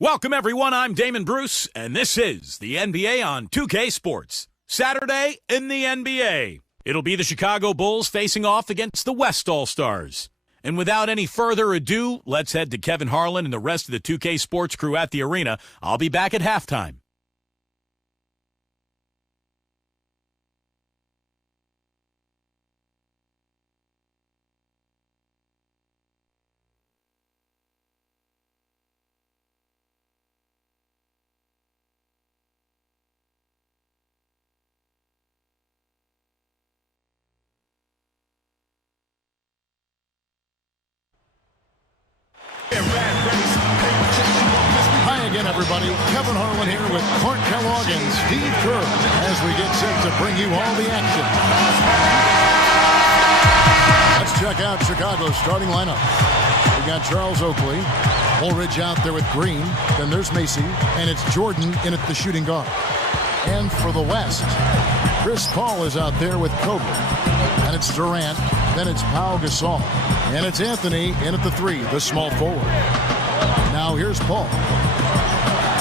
Welcome, everyone. I'm Damon Bruce, and this is the NBA on 2K Sports. Saturday in the NBA. It'll be the Chicago Bulls facing off against the West All-Stars. And without any further ado, let's head to Kevin Harlan and the rest of the 2K Sports crew at the arena. I'll be back at halftime. Hi again, everybody. Kevin Harlan here with Clark Kellogg and Steve Kerr as we get set to bring you all the action. Let's check out Chicago's starting lineup. We got Charles Oakley, Woolridge out there with Green, then there's Macy, and it's Jordan in at the shooting guard. And for the West, Chris Paul is out there with Kobe, and it's Durant, then it's Pau Gasol, and it's Anthony in at the three, the small forward. Now here's Paul.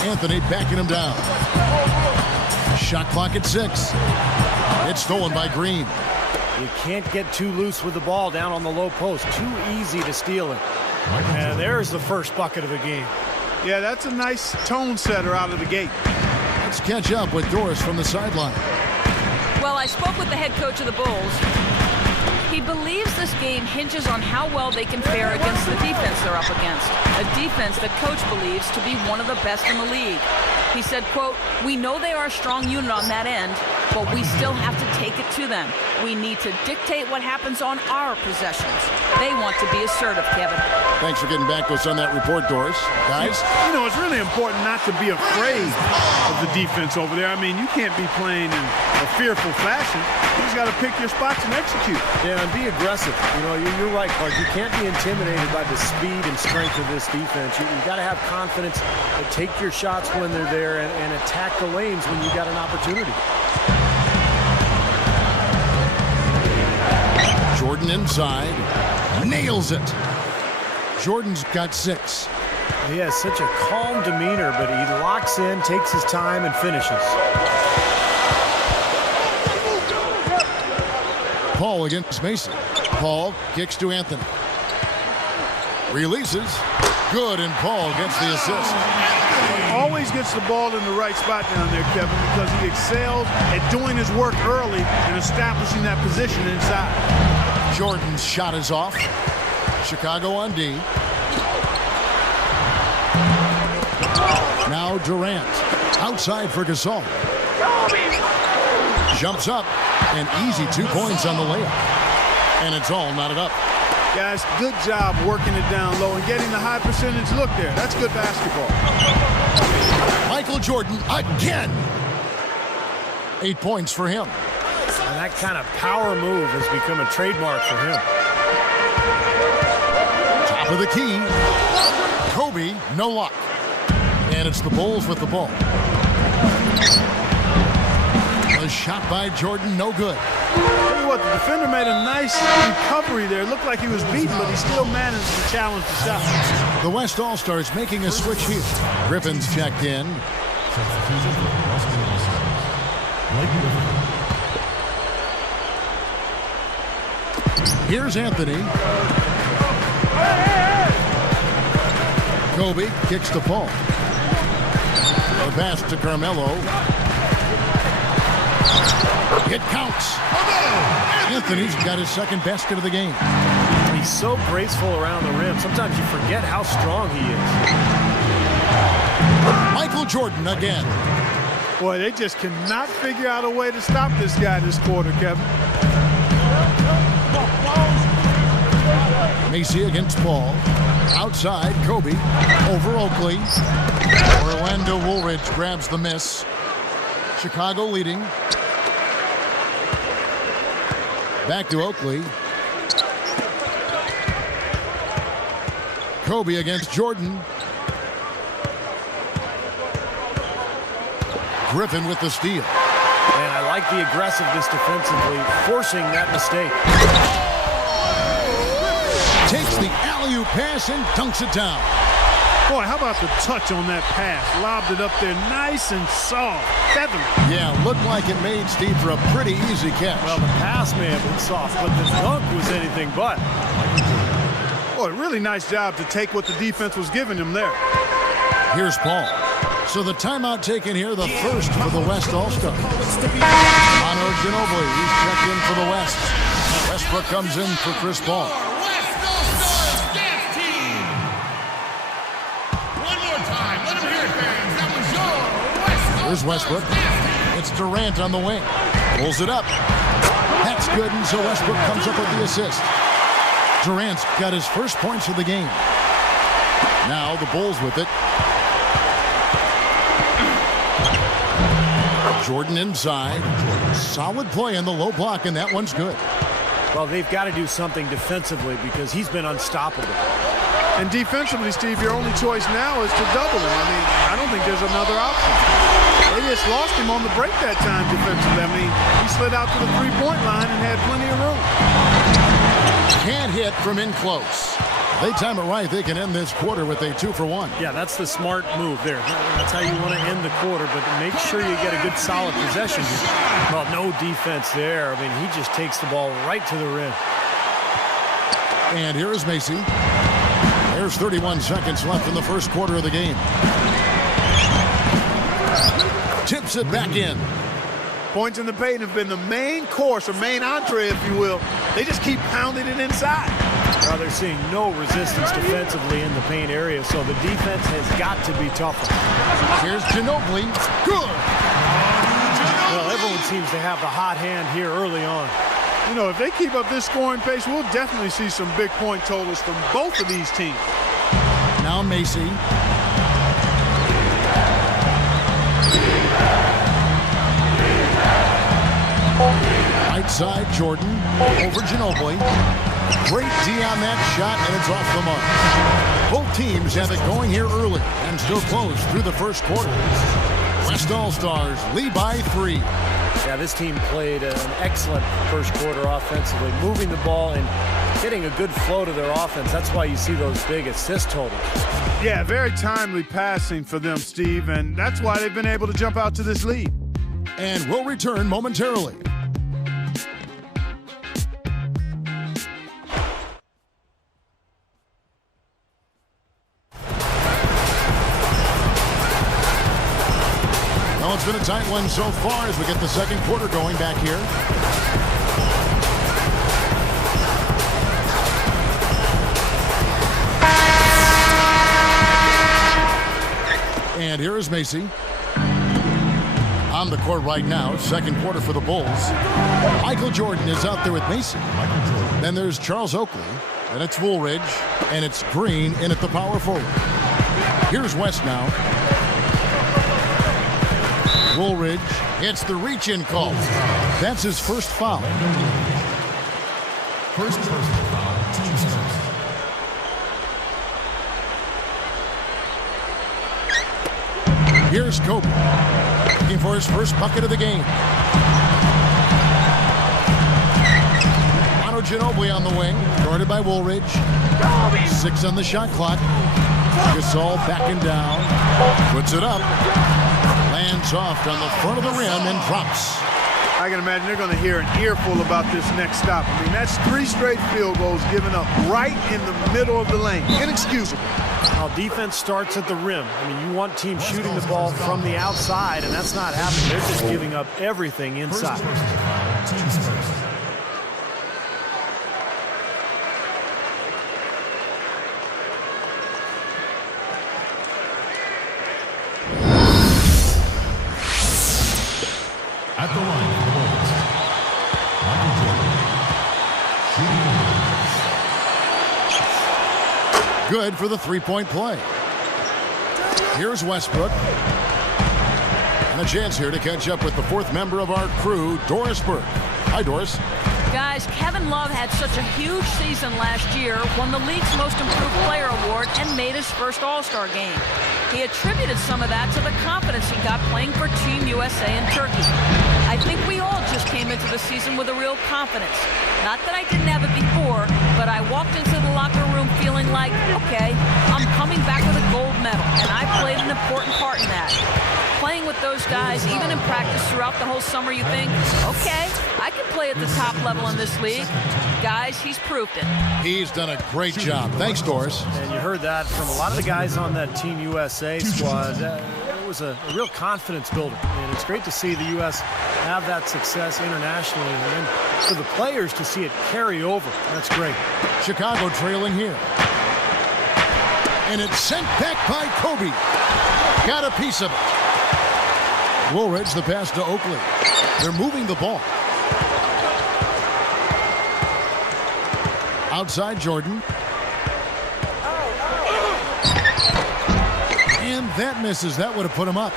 Anthony backing him down. Shot clock at 6. It's stolen by Green. You can't get too loose with the ball down on the low post. Too easy to steal it. And there's the first bucket of the game. Yeah, that's a nice tone setter out of the gate. Let's catch up with Doris from the sideline. Well, I spoke with the head coach of the Bulls. He believes this game hinges on how well they can fare against the defense they're up against. A defense that coach believes to be one of the best in the league. He said, quote, "We know they are a strong unit on that end, but we still have to take it to them. We need to dictate what happens on our possessions. They want to be assertive, Kevin." Thanks for getting back to us on that report, Doris. Guys? You know, it's really important not to be afraid of the defense over there. I mean, you can't be playing in a fearful fashion. You just got to pick your spots and execute. Yeah, and be aggressive. You know, you're right, Clark. You can't be intimidated by the speed and strength of this defense. You got to have confidence to take your shots when they're there and attack the lanes when you got an opportunity. Jordan inside. Nails it. Jordan's got 6. He has such a calm demeanor, but he locks in, takes his time, and finishes. Paul against Mason. Paul kicks to Anthony. Releases. Good, and Paul gets the assist. Always gets the ball in the right spot down there, Kevin, because he excels at doing his work early and establishing that position inside. Jordan's shot is off. Chicago on D. Now Durant. Outside for Gasol. Jumps up. And easy 2 points on the layup. And it's all knotted up. Guys, good job working it down low and getting the high percentage look there. That's good basketball. Michael Jordan again. 8 points for him. And that kind of power move has become a trademark for him. Top of the key. Kobe, no luck. And it's the Bulls with the ball. A shot by Jordan, no good. Tell you what, the defender made a nice recovery there. It looked like he was beaten, but he still managed to challenge the shot. The West All-Stars making a switch here. Griffin's checked in. Here's Anthony. Kobe kicks to Paul. The pass to Carmelo. It counts. Anthony's got his second basket of the game. He's so graceful around the rim. Sometimes you forget how strong he is. Michael Jordan again. Boy, they just cannot figure out a way to stop this guy this quarter, Kevin. Macy against Paul. Outside, Kobe. Over Oakley. Orlando Woolridge grabs the miss. Chicago leading. Back to Oakley. Kobe against Jordan. Griffin with the steal. And I like the aggressiveness defensively, forcing that mistake. Takes the alley-oop pass and dunks it down. Boy, how about the touch on that pass? Lobbed it up there nice and soft, feathery. Yeah, looked like it made Steve for a pretty easy catch. Well, the pass may have been soft, but the dunk was anything but. Boy, really nice job to take what the defense was giving him there. Here's Paul. So the timeout taken here, the first for the West All-Star. Manu Ginobili, he's checked in for the West. Westbrook comes in for Chris Paul. West All-Stars dance team. One more time. Let them hear it, fans. That was your West Here's Westbrook. It's Durant on the wing. Pulls it up. That's good, and so Westbrook comes up with the assist. Durant's got his first points of the game. Now the Bulls with it. Jordan inside. Solid play in the low block, and that one's good. Well, they've got to do something defensively because he's been unstoppable. And defensively, Steve, your only choice now is to double him. I mean, I don't think there's another option. They just lost him on the break that time defensively. I mean, he slid out to the three-point line and had plenty of room. Can't hit from in close. They time it right, they can end this quarter with a 2-for-1. Yeah, that's the smart move there. That's how you want to end the quarter, but make sure you get a good solid possession. Well, no defense there. I mean, he just takes the ball right to the rim. And here is Macy. There's 31 seconds left in the first quarter of the game. Tips it back in. Points in the paint have been the main course, or main entree, if you will. They just keep pounding it inside. Well, they're seeing no resistance defensively in the paint area, so the defense has got to be tougher. Here's Ginobili. Good. Well, everyone seems to have the hot hand here early on. You know, if they keep up this scoring pace, we'll definitely see some big point totals from both of these teams. Now Macy. Right side, Jordan. Over Ginobili. Great D on that shot, and it's off the mark. Both teams have it going here early and still close through the first quarter. West All-Stars lead by 3. Yeah, this team played an excellent first quarter offensively, moving the ball and getting a good flow to their offense. That's why you see those big assist totals. Yeah, very timely passing for them, Steve, and that's why they've been able to jump out to this lead. And we'll return momentarily. Well, it's been a tight one so far as we get the second quarter going back here. And here is Macy. On the court right now, second quarter for the Bulls. Michael Jordan is out there with Macy. Then there's Charles Oakley, and it's Woolridge, and it's Green in at the power forward. Here's West now. Woolridge hits the reach-in call. That's his first foul. First personal foul, team starts. Here's Kobe, looking for his first bucket of the game. Manu Ginobili on the wing, guarded by Woolridge. 6 on the shot clock. Gasol backing down, puts it up, lands soft on the front of the rim and drops. I can imagine they're going to hear an earful about this next stop. I mean, that's 3 straight field goals given up right in the middle of the lane. Inexcusable. Now, defense starts at the rim. I mean, you want teams shooting the ball from the outside, and that's not happening. They're just giving up everything inside. At the line for the Bulls, Michael Jordan. Good for the three-point play. Here's Westbrook. And a chance here to catch up with the 4th member of our crew, Doris Burke. Hi, Doris. Guys, Kevin Love had such a huge season last year, won the league's Most Improved Player award, and made his first All-Star game. He attributed some of that to the confidence he got playing for Team USA in Turkey. I think we all just came into the season with a real confidence. Not that I didn't have it before, but I walked into the locker room feeling like, okay, I'm coming back with a gold medal, and I played an important part in that. Playing with those guys, even in practice throughout the whole summer, you think, okay, I can play at the top level in this league. Guys, he's proved it. He's done a great job. Thanks, Doris. And you heard that from a lot of the guys on that Team USA squad. It was a real confidence builder, and it's great to see the U.S. have that success internationally, and then for the players to see it carry over. That's great. Chicago trailing here. And it's sent back by Kobe. Got a piece of it. Woolridge, the pass to Oakley. They're moving the ball. Outside Jordan. And that misses. That would have put him up.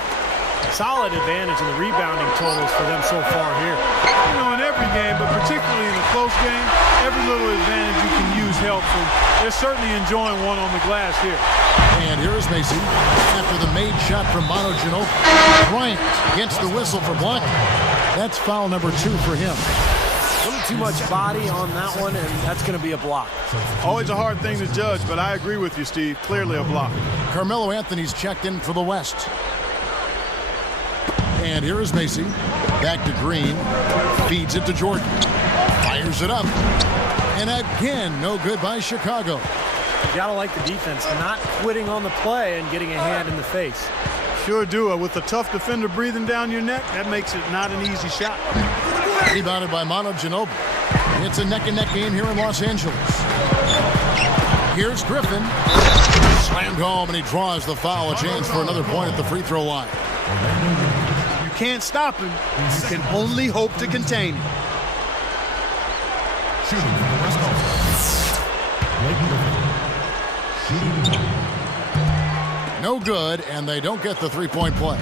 Solid advantage in the rebounding totals for them so far here. You know, in every game, but particularly in a close game, every little advantage you can use helps. And they're certainly enjoying one on the glass here. And here is Macy after the made shot from Mono Ginobili. Bryant gets the whistle for blocking. That's foul number 2 for him. A little too much body on that one, and that's going to be a block. Always a hard thing to judge, but I agree with you, Steve. Clearly a block. Carmelo Anthony's checked in for the West. And here is Macy. Back to Green. Feeds it to Jordan. Fires it up. And again, no good by Chicago. You got to like the defense, not quitting on the play and getting a hand in the face. Sure do. With a tough defender breathing down your neck, that makes it not an easy shot. Rebounded by Mono Ginobili. It's a neck-and-neck game here in Los Angeles. Here's Griffin. Slammed home, and he draws the foul. A chance for another point at the free throw line. You can't stop him. You can only hope to contain him. No good, and they don't get the three-point play.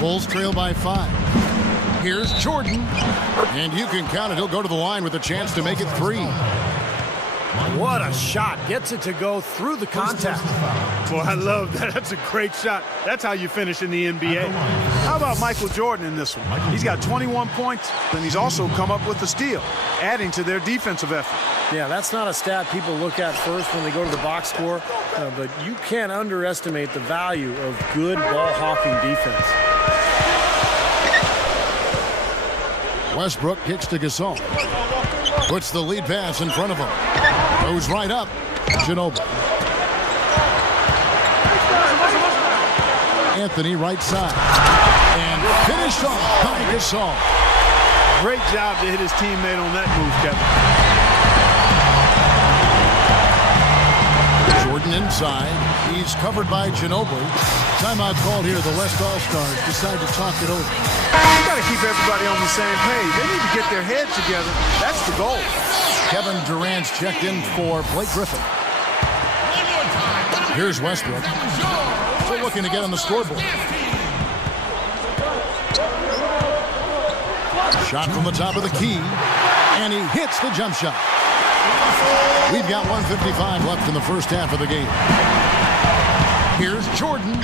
Bulls trail by 5. Here's Jordan, and you can count it. He'll go to the line with a chance to make it 3. What a shot. Gets it to go through the contact. Well, I love that. That's a great shot. That's how you finish in the NBA. How about Michael Jordan in this one? He's got 21 points, and he's also come up with a steal, adding to their defensive effort. Yeah, that's not a stat people look at first when they go to the box score, but you can't underestimate the value of good ball-hawking defense. Westbrook kicks to Gasol. Puts the lead pass in front of him. Goes right up. Ginobili. Anthony right side. And finished off by Gasol. Great job to hit his teammate on that move, Kevin. Jordan inside. He's covered by Ginobili. Timeout called here. The West All-Stars decide to talk it over. You got to keep everybody on the same page. They need to get their heads together. That's the goal. Kevin Durant's checked in for Blake Griffin. Here's Westbrook. Still looking to get on the scoreboard. Shot from the top of the key. And he hits the jump shot. We've got 1:55 left in the first half of the game. Here's Jordan.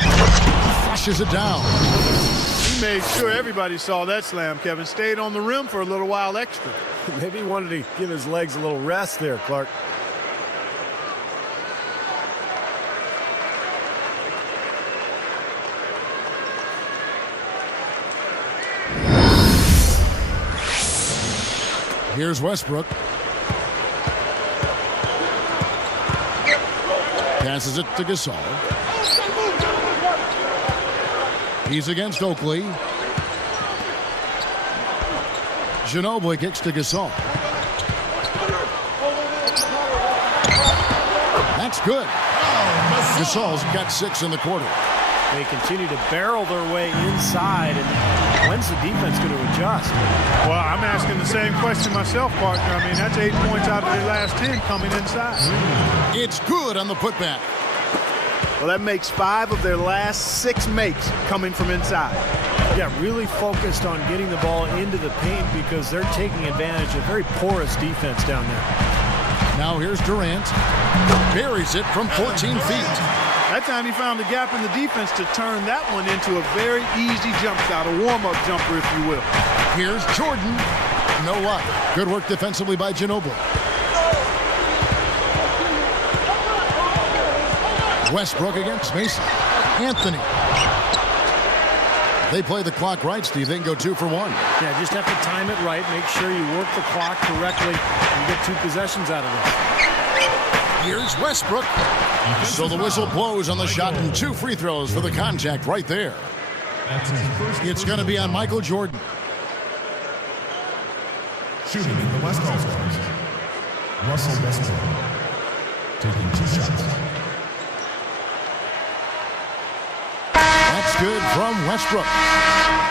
Flushes it down. He made sure everybody saw that slam, Kevin. Stayed on the rim for a little while extra. Maybe he wanted to give his legs a little rest there, Clark. Here's Westbrook. Passes it to Gasol. He's against Oakley. Ginobili kicks to Gasol. That's good. Gasol's got 6 in the quarter. They continue to barrel their way inside, and when's the defense going to adjust? Well, I'm asking the same question myself, partner. I mean, that's 8 points out of their last 10 coming inside. It's good on the putback. Well, that makes 5 of their last 6 makes coming from inside. Yeah, really focused on getting the ball into the paint because they're taking advantage of very porous defense down there. Now here's Durant. Buries it from 14 feet. That time he found a gap in the defense to turn that one into a very easy jump shot, a warm-up jumper, if you will. Here's Jordan. No luck. Good work defensively by Ginobili. Westbrook against Mason. Anthony. They play the clock right, Steve. They can go 2 for 1. Yeah, just have to time it right. Make sure you work the clock correctly and get 2 possessions out of this. Here's Westbrook. So the whistle blows on the shot and 2 free throws for the contact right there. It's going to be on Michael Jordan. Shooting in the West All-Stars, Russell Westbrook, taking 2 shots. That's good from Westbrook.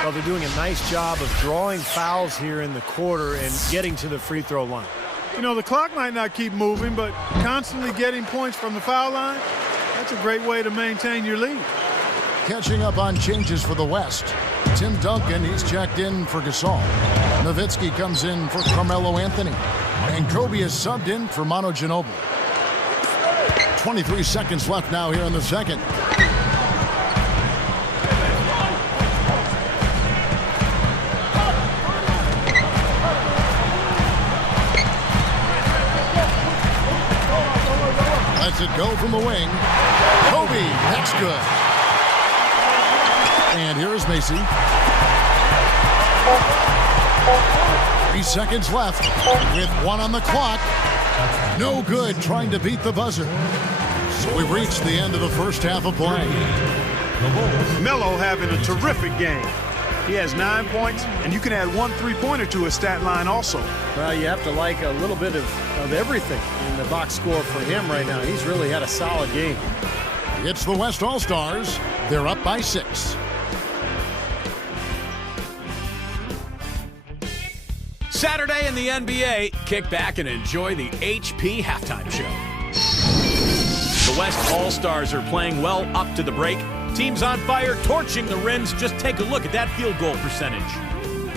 Well, they're doing a nice job of drawing fouls here in the quarter and getting to the free throw line. You know, the clock might not keep moving, but constantly getting points from the foul line, that's a great way to maintain your lead. Catching up on changes for the West. Tim Duncan, he's checked in for Gasol. Nowitzki comes in for Carmelo Anthony. And Kobe is subbed in for Manu Ginobili. 23 seconds left now here in the second. Lets it go from the wing. Kobe, that's good. And here is Macy. 3 seconds left with 1 on the clock. No good trying to beat the buzzer. So we've reached the end of the first half of play. Melo having a terrific game. He has 9 points, and you can add 1 3-pointer to his stat line also. Well, you have to like a little bit of everything in the box score for him right now. He's really had a solid game. It's the West All-Stars. They're up by 6. Saturday in the NBA, kick back and enjoy the HP halftime show. The West All-Stars are playing well up to the break. Teams on fire, torching the rims. Just take a look at that field goal percentage.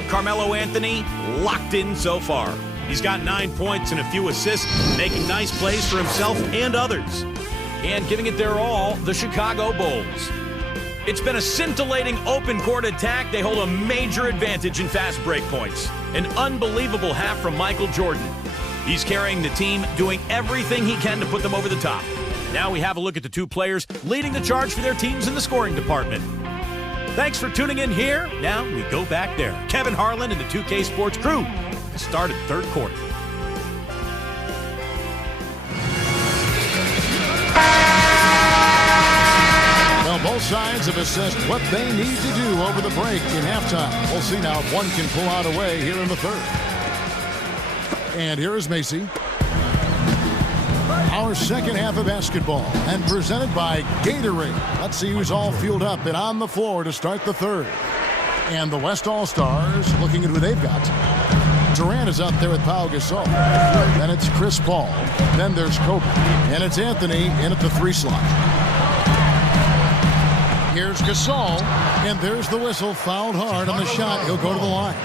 Carmelo Anthony locked in so far. He's got 9 points and a few assists, making nice plays for himself and others. And giving it their all, the Chicago Bulls. It's been a scintillating open court attack. They hold a major advantage in fast break points. An unbelievable half from Michael Jordan. He's carrying the team, doing everything he can to put them over the top. Now we have a look at the 2 players leading the charge for their teams in the scoring department. Thanks for tuning in here. Now we go back there. Kevin Harlan and the 2K Sports crew to start at third quarter. Well, both sides have assessed what they need to do over the break in halftime. We'll see now if one can pull out a way here in the third. And here is Macy. Our second half of basketball, and presented by Gatorade. Let's see who's all fueled up and on the floor to start the third. And the West All-Stars looking at who they've got. Durant is out there with Pau Gasol. Then it's Chris Paul. Then there's Kobe. And it's Anthony in at the 3 slot. Here's Gasol. And there's the whistle. Fouled hard on the shot. He'll go to the line.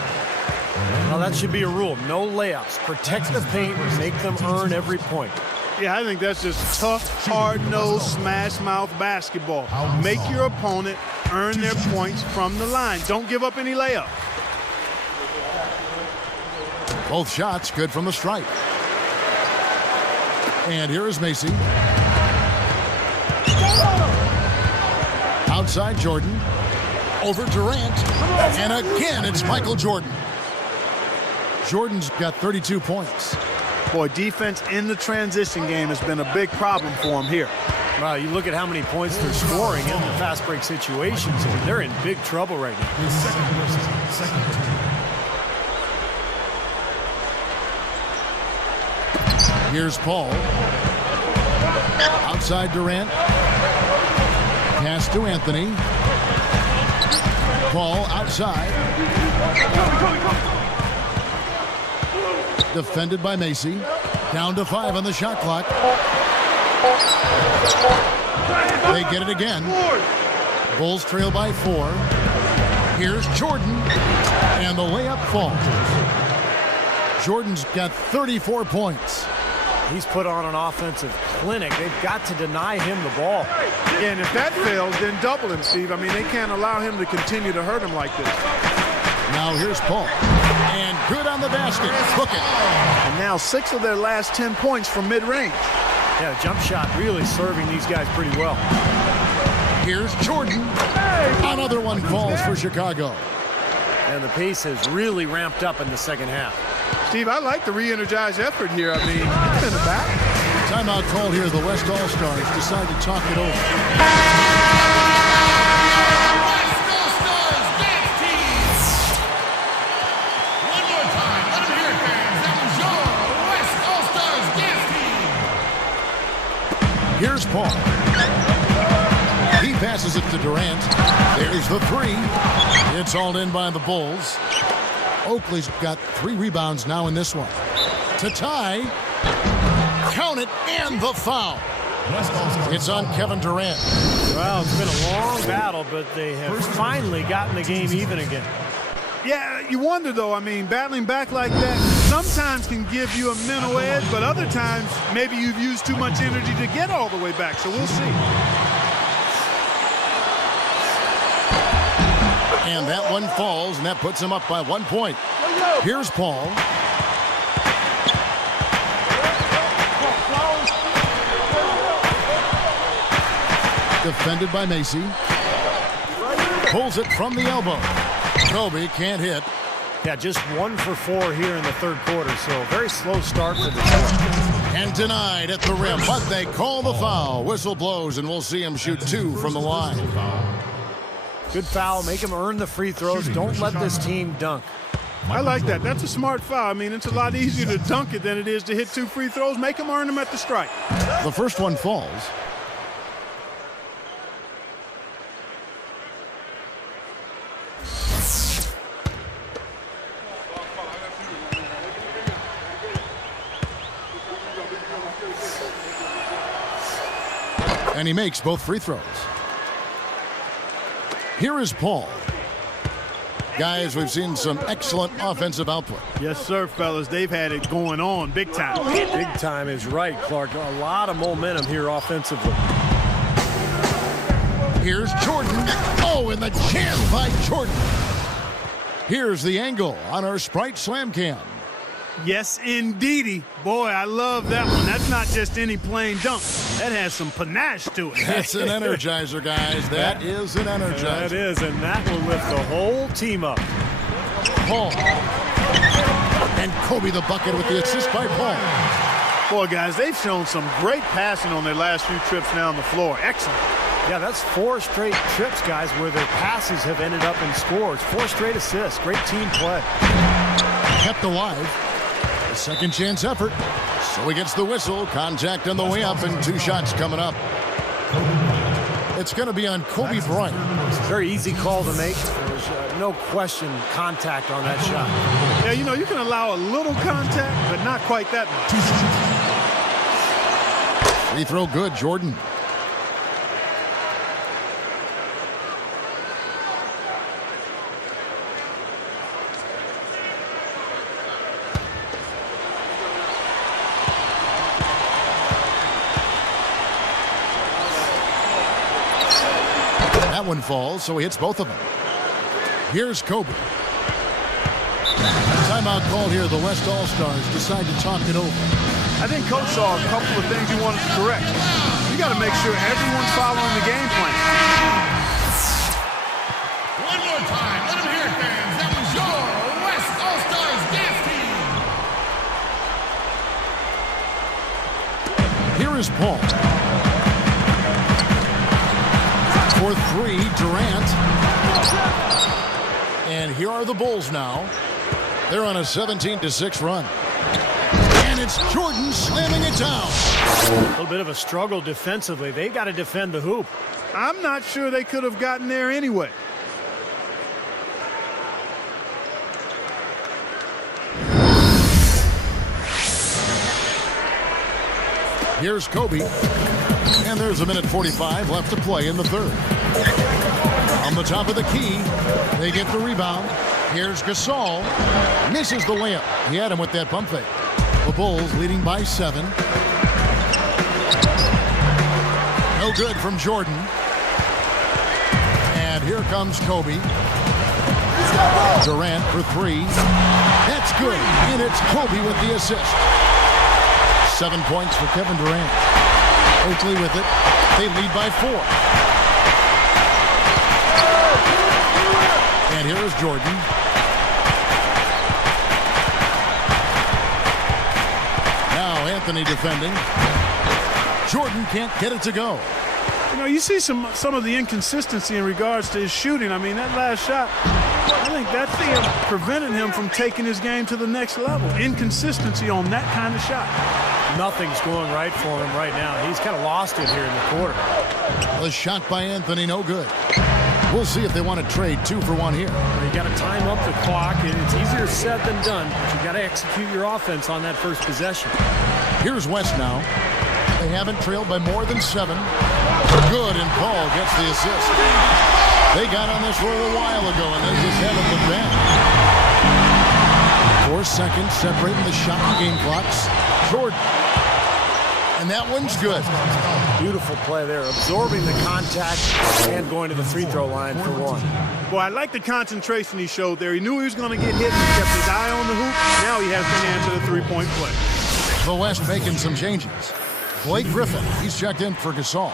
Well, that should be a rule. No layups. Protect the paint and make them earn every point. Yeah, I think that's just tough, hard-nosed, smash-mouth basketball. Make your opponent earn their points from the line. Don't give up any layup. Both shots good from the stripe. And here is Macy. Outside Jordan. Over Durant. And again, it's Michael Jordan. Jordan's got 32 points. Boy, defense in the transition game has been a big problem for him here. Wow, you look at how many points they're scoring in the fast break situations, and they're in big trouble right now. Here's Paul. Outside Durant. Pass to Anthony. Paul outside. Defended by Macy. Down to 5 on the shot clock. They get it again. Bulls trail by 4. Here's Jordan. And the layup falls. Jordan's got 34 points. He's put on an offensive clinic. They've got to deny him the ball. Yeah, and if that fails, then double him, Steve. I mean, they can't allow him to continue to hurt him like this. Now here's Paul. And good on the basket. Hook it. And now 6 of their last 10 points from mid-range. Yeah, jump shot really serving these guys pretty well. Here's Jordan. Another one falls for Chicago. And the pace has really ramped up in the second half. Steve, I like the re-energized effort here. I mean, it's in the back. Timeout called here. The West All-Stars decide to talk it over. West All-Stars dance team. One more time. Let them hear it, fans. That was your West All-Stars dance team. Here's Paul. He passes it to Durant. There's the three. It's hauled in by the Bulls. Oakley's got 3 rebounds now in this one. To tie. Count it, and the foul. It's on Kevin Durant. Well, it's been a long battle, but they have finally gotten the game even again. Yeah, you wonder, though. I mean, battling back like that sometimes can give you a mental edge, but other times maybe you've used too much energy to get all the way back, so we'll see. And that one falls, and that puts him up by 1 point. Here's Paul. Defended by Macy. Pulls it from the elbow. Kobe can't hit. Yeah, just 1 for 4 here in the third quarter, so a very slow start for the team. And denied at the rim, but they call the foul. Whistle blows, and we'll see him shoot 2 from the line. Good foul. Make him earn the free throws. Don't let this team dunk. I like that. That's a smart foul. I mean, it's a lot easier to dunk it than it is to hit 2 free throws. Make them earn them at the strike. The first one falls. And he makes both free throws. Here is Paul. Guys, we've seen some excellent offensive output. Yes, sir, fellas. They've had it going on big time. Big time is right, Clark. A lot of momentum here offensively. Here's Jordan. Oh, and the jam by Jordan. Here's the angle on our Sprite Slam Cam. Yes, indeedy. Boy, I love that one. That's not just any plain dunk. That has some panache to it. That's an energizer, guys. That is an energizer. That is, and that will lift the whole team up. Paul. And Kobe the bucket with the assist by Paul. Boy, guys, they've shown some great passing on their last few trips down the floor. Excellent. Yeah, that's 4 straight trips, guys, where their passes have ended up in scores. 4 straight assists. Great team play. Kept alive. A second chance effort. So he gets the whistle. Contact on the way up, and 2 shots coming up. It's going to be on Kobe Bryant. Very easy call to make. There's no question contact on that shot. Yeah, you know, you can allow a little contact, but not quite that much. Free throw good, Jordan. That one falls, so he hits both of them. Here's Kobe. Timeout called here. The West All-Stars decide to talk it over. I think Coach saw a couple of things he wanted to correct. You got to make sure everyone's following the game plan. One more time. Let them hear it, fans. That was your West All-Stars dance team. Here is Paul. For 3, Durant. And here are the Bulls now. They're on a 17-6 run. And it's Jordan slamming it down. A little bit of a struggle defensively. They got to defend the hoop. I'm not sure they could have gotten there anyway. Here's Kobe. And there's a minute 45 left to play in the third. On the top of the key, they get the rebound. Here's Gasol. Misses the layup. He had him with that pump fake. The Bulls leading by 7. No good from Jordan. And here comes Kobe. Durant for 3. That's good. And it's Kobe with the assist. 7 points for Kevin Durant. Oakley with it. They lead by 4. And here is Jordan. Now Anthony defending. Jordan can't get it to go. You know, you see some of the inconsistency in regards to his shooting. I mean, that last shot, I think that's prevented him from taking his game to the next level. Inconsistency on that kind of shot. Nothing's going right for him right now. He's kind of lost it here in the quarter. The shot by Anthony, no good. We'll see if they want to trade 2 for 1 here. You got to time up the clock, and it's easier said than done, but you got to execute your offense on that first possession. Here's West now. They haven't trailed by more than 7. Good, and Paul gets the assist. They got on this roll a while ago, and they just haven't looked back. 4 seconds separating the shot and game clocks. Jordan. And that one's good. Beautiful play there, absorbing the contact and going to the free throw line for 1. Boy, I like the concentration he showed there. He knew he was going to get hit and kept his eye on the hoop. Now he has to answer the three-point play. The West making some changes. Blake Griffin, he's checked in for Gasol.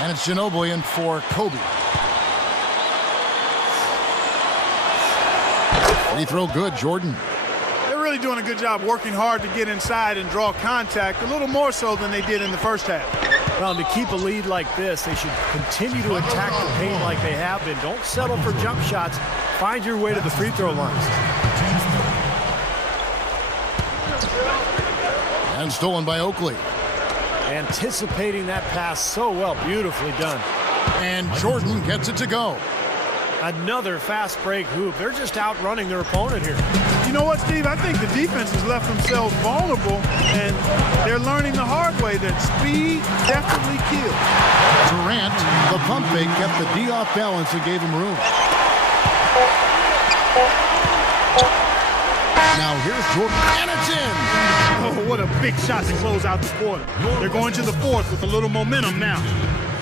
And it's Ginobili in for Kobe. Free throw good, Jordan. They're really doing a good job working hard to get inside and draw contact, a little more so than they did in the first half. Well, to keep a lead like this, they should continue to attack the paint like they have been. Don't settle for jump shots. Find your way to the free throw lines. And stolen by Oakley. Anticipating that pass so well. Beautifully done. And Jordan gets it to go. Another fast break hoop. They're just outrunning their opponent here. You know what, Steve? I think the defense has left themselves vulnerable, and they're learning the hard way that speed definitely kills. Durant, the pump fake kept the D off balance and gave him room. Now here's Jordan, and it's in. Oh, what a big shot to close out the quarter. They're going to the fourth with a little momentum now.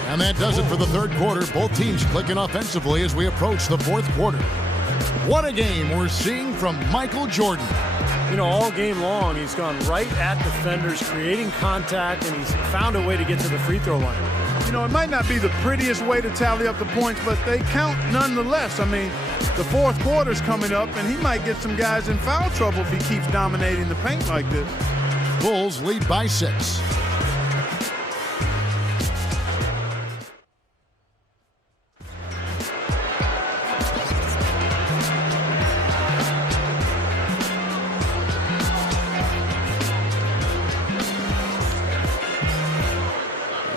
And that does it for the third quarter. Both teams clicking offensively as we approach the fourth quarter. What a game we're seeing from Michael Jordan. You know, all game long, he's gone right at defenders, creating contact, and he's found a way to get to the free throw line. You know, it might not be the prettiest way to tally up the points, but they count nonetheless. I mean, the fourth quarter's coming up, and he might get some guys in foul trouble if he keeps dominating the paint like this. Bulls lead by 6.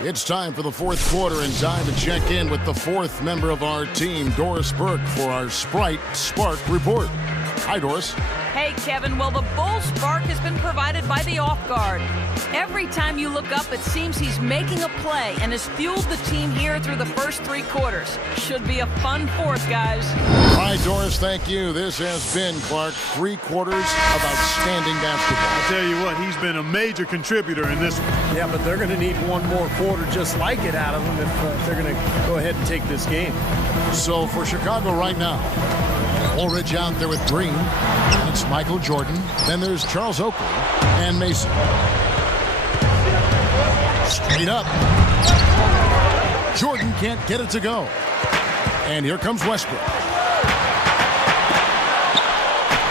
It's time for the fourth quarter and time to check in with the fourth member of our team, Doris Burke, for our Sprite Spark Report. Hi, Doris. Hey, Kevin. Well, the Bulls' spark has been provided by the off guard. Every time you look up, it seems he's making a play and has fueled the team here through the first 3 quarters. Should be a fun fourth, guys. Hi, Doris. Thank you. This has been, Clark, 3 quarters of outstanding basketball. I tell you what, he's been a major contributor in this one. Yeah, but they're going to need one more quarter just like it out of them if they're going to go ahead and take this game. So for Chicago right now, Ulrich out there with Green. And it's Michael Jordan. Then there's Charles Oakley and Mason. Straight up. Jordan can't get it to go. And here comes Westbrook.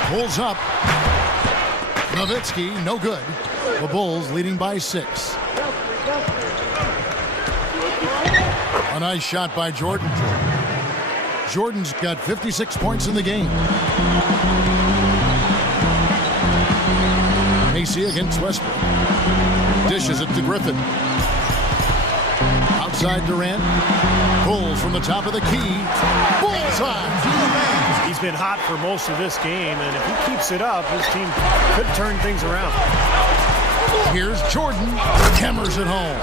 Pulls up. Nowitzki, no good. The Bulls leading by 6. A nice shot by Jordan. Jordan's got 56 points in the game. Macy against Westbrook. Dishes it to Griffin. Outside Durant. Pulls from the top of the key. Bullseye. He's been hot for most of this game, and if he keeps it up, his team could turn things around. Here's Jordan. Hammers it home.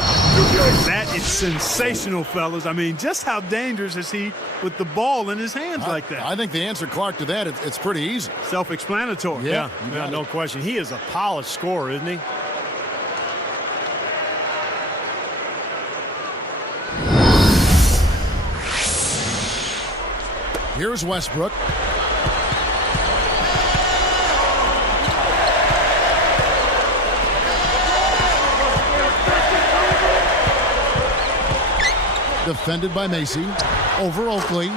That is sensational, fellas. I mean, just how dangerous is he with the ball in his hands like that? I think the answer, Clark, to that, it's pretty easy. Self-explanatory. Yeah, no question. He is a polished scorer, isn't he? Here's Westbrook. Defended by Macy. Over Oakley.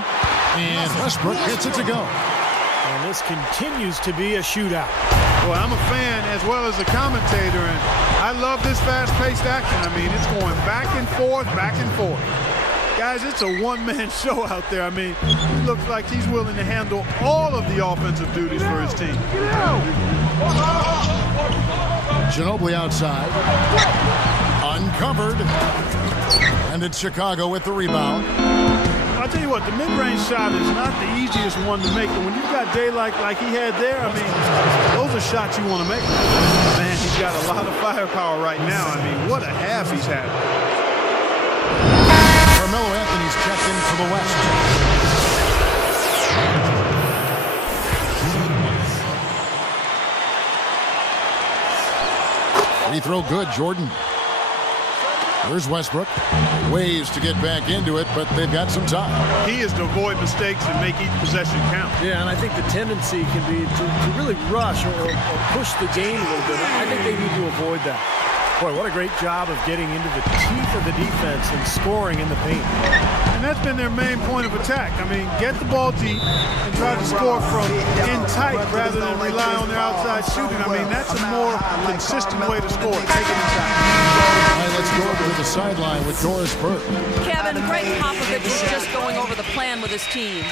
And Westbrook gets it to go. And this continues to be a shootout. Boy, I'm a fan as well as a commentator, and I love this fast-paced action. I mean, it's going back and forth, back and forth. Guys, it's a one-man show out there. I mean, he looks like he's willing to handle all of the offensive duties for his team. Ginobili outside. Uncovered. And it's Chicago with the rebound. I'll tell you what, the mid-range shot is not the easiest one to make, but when you've got daylight like he had there, I mean, those are shots you want to make. Man, he's got a lot of firepower right now. I mean, what a half he's had. Carmelo Anthony's checked in for the West. Free throw good, Jordan. Here's Westbrook. Ways to get back into it, but they've got some time. He is to avoid mistakes and make each possession count. Yeah, and I think the tendency can be to really rush or push the game a little bit. I think they need to avoid that. Boy, what a great job of getting into the teeth of the defense and scoring in the paint. And that's been their main point of attack. I mean, get the ball deep and try to score from in tight rather than rely on their outside shooting. I mean, that's a more consistent way to score. Take it inside. All right, let's go over to the sideline with Doris Burke. Kevin, Greg Popovich is just going over the plan with his team.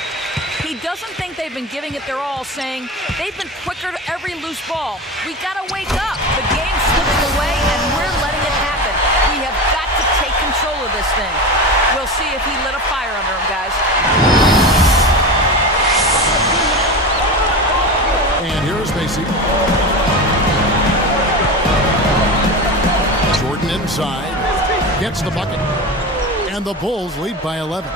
He doesn't think they've been giving it their all, saying they've been quicker to every loose ball. We got to wake up. The game's slipping away, and we're letting it happen. We have got to take control of this thing. We'll see if he lit a fire under him, guys. And here's Macy. Jordan inside. Gets the bucket. And the Bulls lead by 11.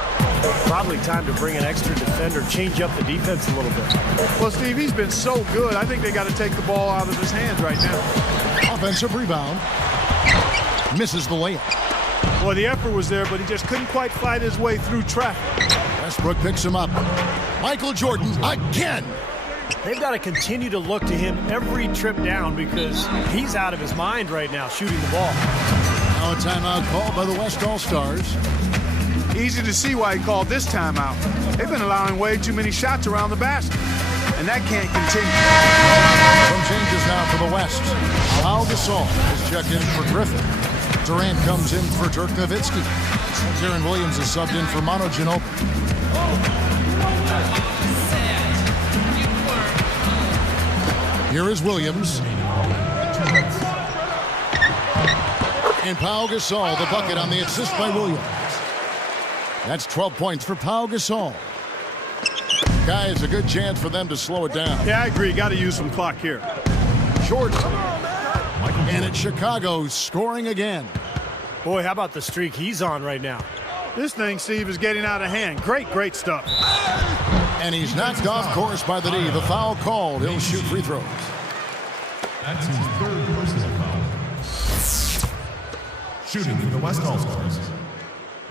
Probably time to bring an extra defender, change up the defense a little bit. Well, Steve, he's been so good. I think they got to take the ball out of his hands right now. Offensive rebound. Misses the layup. Well, the effort was there, but he just couldn't quite fight his way through traffic. Westbrook picks him up. Michael Jordan again. They've got to continue to look to him every trip down because he's out of his mind right now shooting the ball. Now a timeout called by the West All-Stars. Easy to see why he called this timeout. They've been allowing way too many shots around the basket, and that can't continue. Some changes now for the West. Pau Gasol is checked in for Griffin. Durant comes in for Dirk Nowitzki. Deron Williams is subbed in for Manu Ginobili. Here is Williams. And Pau Gasol, the bucket on the assist by Williams. That's 12 points for Pau Gasol. Guys, a good chance for them to slow it down. Yeah, I agree. Got to use some clock here. Jordan. And it's Chicago scoring again. Boy, how about the streak he's on right now? This thing, Steve, is getting out of hand. Great stuff. And he's knocked off course by the D. The foul called. He'll shoot free throws. That's his third personal foul. Shooting for the West All-Stars,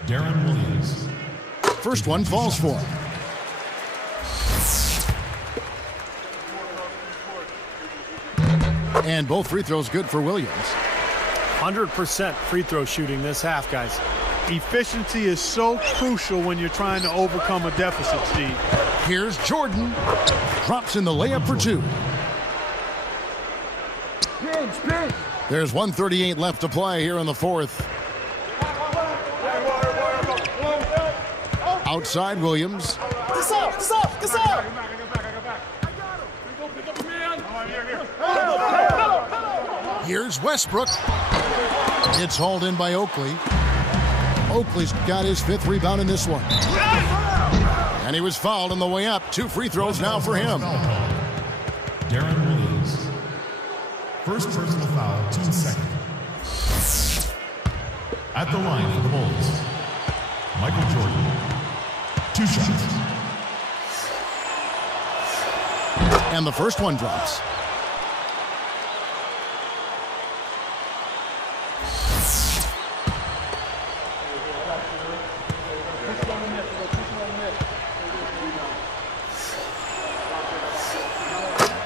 Deron Williams. First one falls for him. And both free throws good for Williams. 100% free throw shooting this half, guys. Efficiency is so crucial when you're trying to overcome a deficit, Steve. Here's Jordan. Drops in the layup for two. There's 1:38 left to play here in the fourth. Outside Williams. Here's Westbrook. It's hauled in by Oakley. Oakley's got his fifth rebound in this one. And he was fouled on the way up. Two free throws now for him. Deron Williams. First personal foul, 2 seconds. At the line for the Bulls, Michael Jordan. 2 shots. And the first one drops.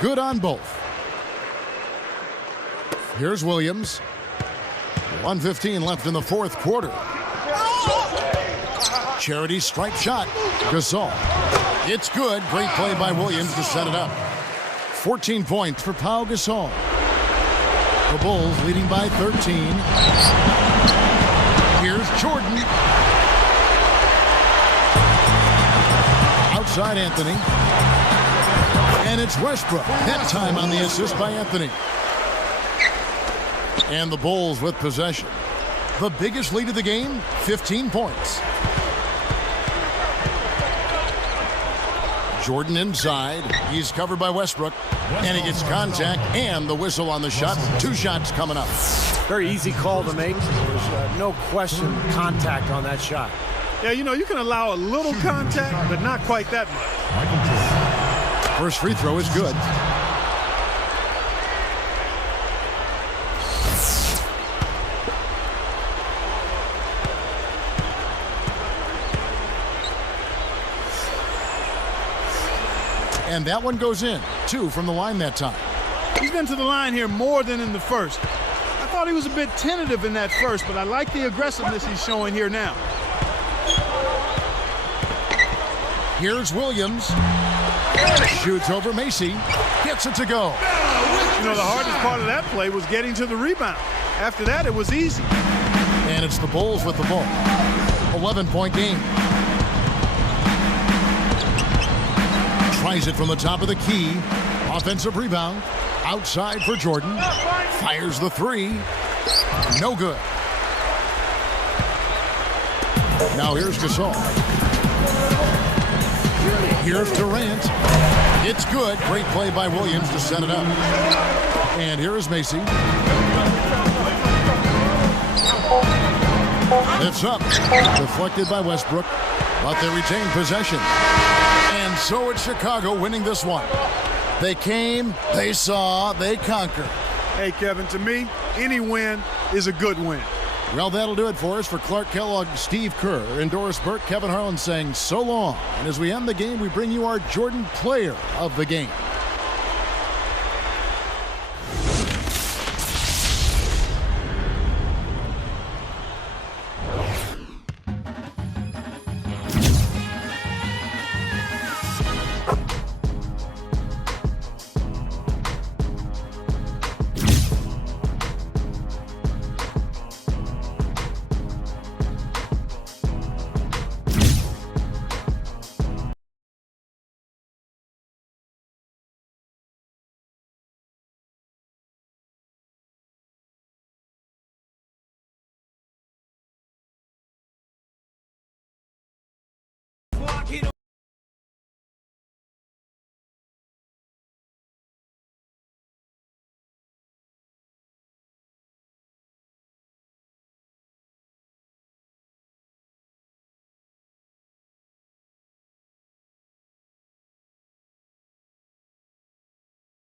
Good on both. Here's Williams. 1:15 left in the fourth quarter. Charity stripe shot. Gasol. It's good. Great play by Williams to set it up. 14 points for Pau Gasol. The Bulls leading by 13. Here's Jordan. Outside Anthony. And it's Westbrook. That time on the assist by Anthony. And the Bulls with possession. The biggest lead of the game, 15 points. Jordan inside. He's covered by Westbrook. And he gets contact and the whistle on the shot. 2 shots coming up. Very easy call to make. There's no question contact on that shot. Yeah, you know, you can allow a little contact, but not quite that much. First free throw is good. And that one goes in. 2 from the line that time. He's been to the line here more than in the first. I thought he was a bit tentative in that first, but I like the aggressiveness he's showing here now. Here's Williams. Shoots over Macy. Gets it to go. You know, the hardest part of that play was getting to the rebound. After that, it was easy. And it's the Bulls with the ball. 11-point game. Tries it from the top of the key. Offensive rebound. Outside for Jordan. Fires the 3. No good. Now here's Gasol. Here's Durant. It's good. Great play by Williams to set it up. And here is Macy. Lifts up. Deflected by Westbrook. But they retain possession. And so it's Chicago winning this one. They came, they saw, they conquered. Hey, Kevin, to me, any win is a good win. Well, that'll do it for us. For Clark Kellogg, Steve Kerr, and Doris Burke, Kevin Harlan saying so long. And as we end the game, we bring you our Jordan Player of the Game.